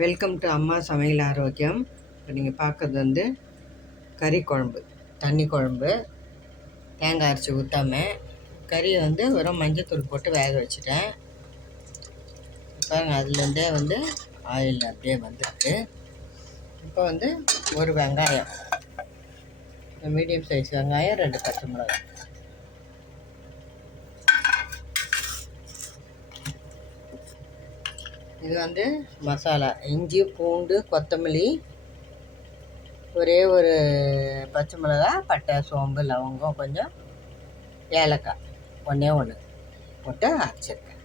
Welcome to அம்மா சமையல் ஆரோக்கியம். இப்போ நீங்கள் பார்க்குறது வந்து கறி குழம்பு தண்ணி குழம்பு தேங்காய் அரைச்சி ஊற்றாம கறியை வந்து வெறும் மஞ்சத்தூள் போட்டு வேக வச்சுட்டேன். பாருங்க அதுலேருந்தே வந்து ஆயில் அப்படியே வந்துருக்கு. இப்போ வந்து ஒரு வெங்காயம் மீடியம் சைஸ் வெங்காயம் ரெண்டு பச்சை மிளகாய். இது வந்து மசாலா இஞ்சி பூண்டு கொத்தமல்லி ஒரே ஒரு பச்சை மிளகா பட்டை சோம்பு லவங்கம் கொஞ்சம் ஏலக்காய் ஒன்றே ஒன்று போட்டு அரைச்சிருக்கேன்.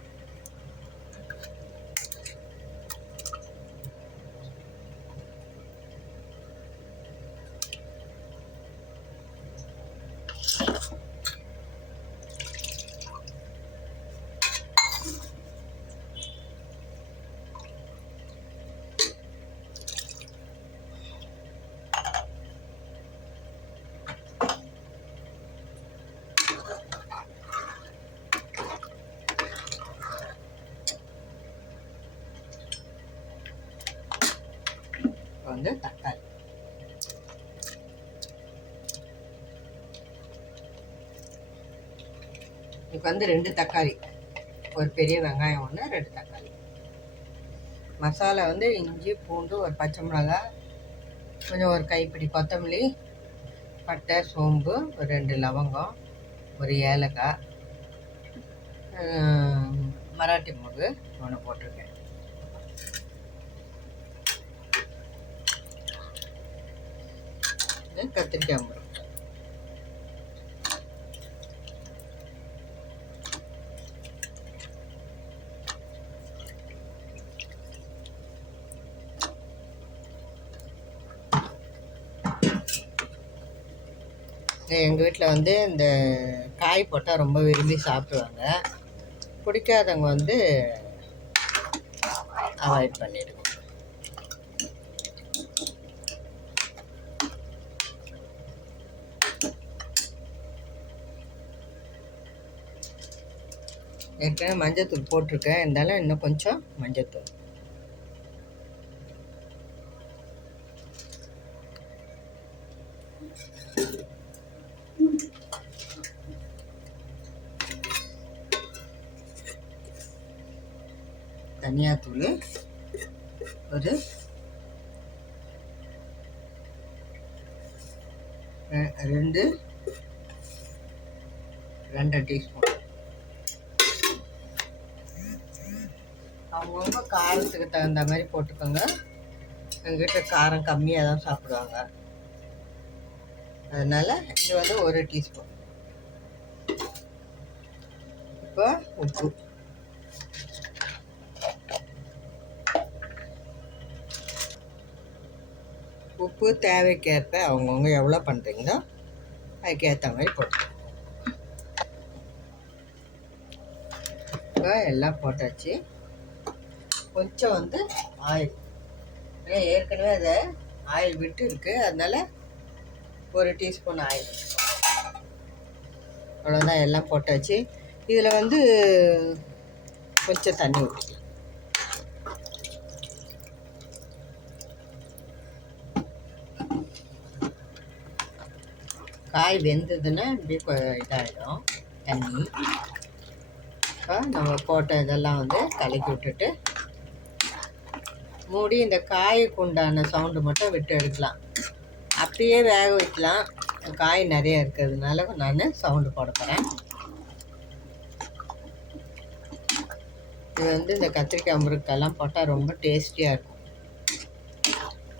இப்போ தக்காளி. இதுக்கு வந்து ரெண்டு தக்காளி. ஒரு பெரிய வெங்காயம் ஒன்று ரெண்டு தக்காளி. மசாலா வந்து இஞ்சி பூண்டு ஒரு பச்சை மிளகா கொஞ்சம் ஒரு கைப்பிடி கொத்தமல்லி பட்டை சோம்பு ஒரு ரெண்டு லவங்கம் ஒரு ஏலக்காய் மராட்டி முகு ஒன்று போட்டிருக்கேன். கத்திரிக்காய் முருங்கை எங்கள் வீட்டில் வந்து இந்த காய் போட்டால் ரொம்ப விரும்பி சாப்பிடுவாங்க. பிடிக்காதவங்க வந்து அவாய்ட் பண்ணிடுவோம் ஏற்கனவே மஞ்சத்தூள் போட்டிருக்கேன். இருந்தாலும் இன்னும் கொஞ்சம் மஞ்சத்தூள். தனியாத்தூள். ஒரு ரெண்டு ரெண்டு டீஸ்பூன். அவங்கவுங்க காரத்துக்கு தகுந்த மாதிரி போட்டுக்கோங்க. எங்கிட்ட காரம் கம்மியாக தான் சாப்பிடுவாங்க. அதனால் இது வந்து ஒரு டீஸ்பூன். இப்போ உப்பு. உப்பு தேவைக்கேற்ப அவங்கவுங்க எவ்வளோ பண்ணுறீங்களோ அதுக்கேற்ற மாதிரி போட்டுக்கோங்க. இப்போ எல்லாம் போட்டாச்சு. கொஞ்சம் வந்து ஆயில். ஏன்னா ஏற்கனவே அதை ஆயில் விட்டு இருக்கு. அதனால ஒரு டீஸ்பூன் ஆயில். அவ்வளோதான் எல்லாம் போட்டாச்சு. இதில் வந்து கொஞ்சம் தண்ணி ஊற்றிக்கலாம் காய் வெந்ததுன்னா இப்படி இதாகிடும் தண்ணி. இப்போ நம்ம போட்ட இதெல்லாம் வந்து கலக்கி விட்டுட்டு மூடி இந்த காய்க்கு உண்டான சவுண்டு மட்டும் விட்டு எடுக்கலாம். அப்படியே வேக வைக்கலாம். காய் நிறைய இருக்கிறதுனால நான் சவுண்டு போட போகிறேன் இது வந்து இந்த கத்திரிக்காய் முருக்கெல்லாம் போட்டால் ரொம்ப டேஸ்டியாக இருக்கும்.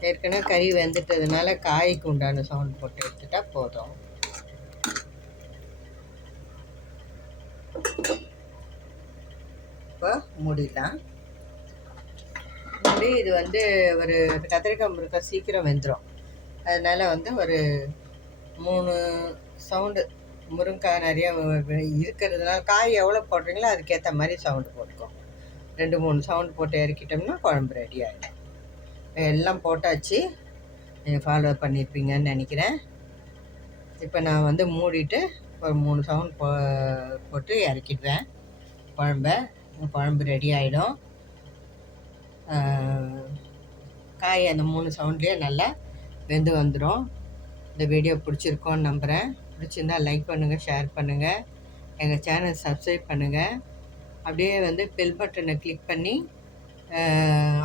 ஏற்கனவே கறி வெந்துட்டதுனால காய்க்கு உண்டான சவுண்ட் போட்டு எடுத்துட்டா போதும். இப்போ மூடிடலாம். இது வந்து ஒரு கத்திரிக்காய் முருக்காய் சீக்கிரம் வெந்துடும் அதனால வந்து ஒரு மூணு சவுண்டு முருங்காய் நிறைய இருக்கிறதுனால காய் எவ்வளோ போடுறீங்களோ அதுக்கேற்ற மாதிரி சவுண்டு போட்டுக்கோங்க ரெண்டு மூணு சவுண்டு போட்டு இறக்கிட்டோம்னா குழம்பு ரெடி ஆகிடும் எல்லாம் போட்டாச்சு. நீங்கள் ஃபாலோ பண்ணியிருப்பீங்கன்னு நினைக்கிறேன். இப்போ நான் வந்து மூடிட்டு ஒரு மூணு சவுண்ட் போ போட்டு இறக்கிடுவேன். குழம்ப குழம்பு ரெடி ஆகிடும் காய் அந்த மூணு சவுண்ட்லேயே நல்லா வெந்து வந்துடும் இந்த வீடியோ பிடிச்சிருக்கோன்னு நம்புகிறேன் பிடிச்சிருந்தா லைக் பண்ணுங்கள் ஷேர் பண்ணுங்கள் எங்கள் சேனல் சப்ஸ்கிரைப் பண்ணுங்கள் அப்படியே வந்து பெல் பட்டனை கிளிக் பண்ணி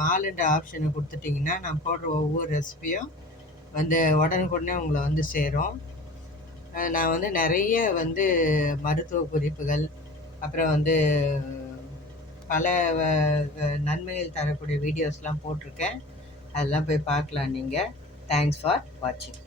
ஆளுன்ற ஆப்ஷனை கொடுத்துட்டிங்கன்னா நான் போடுற ஒவ்வொரு ரெசிபியும் வந்து உடனுக்குடனே உங்களை வந்து சேரும். நான் வந்து நிறைய வந்து மருத்துவ குறிப்புகள் அப்புறம் வந்து பல வ- நன்மைகள் தரக்கூடிய வீடியோஸ்லாம் போட்டிருக்கேன். அதெல்லாம் போய் பார்க்கலாம் நீங்கள் தேங்க்ஸ் ஃபார் வாட்சிங்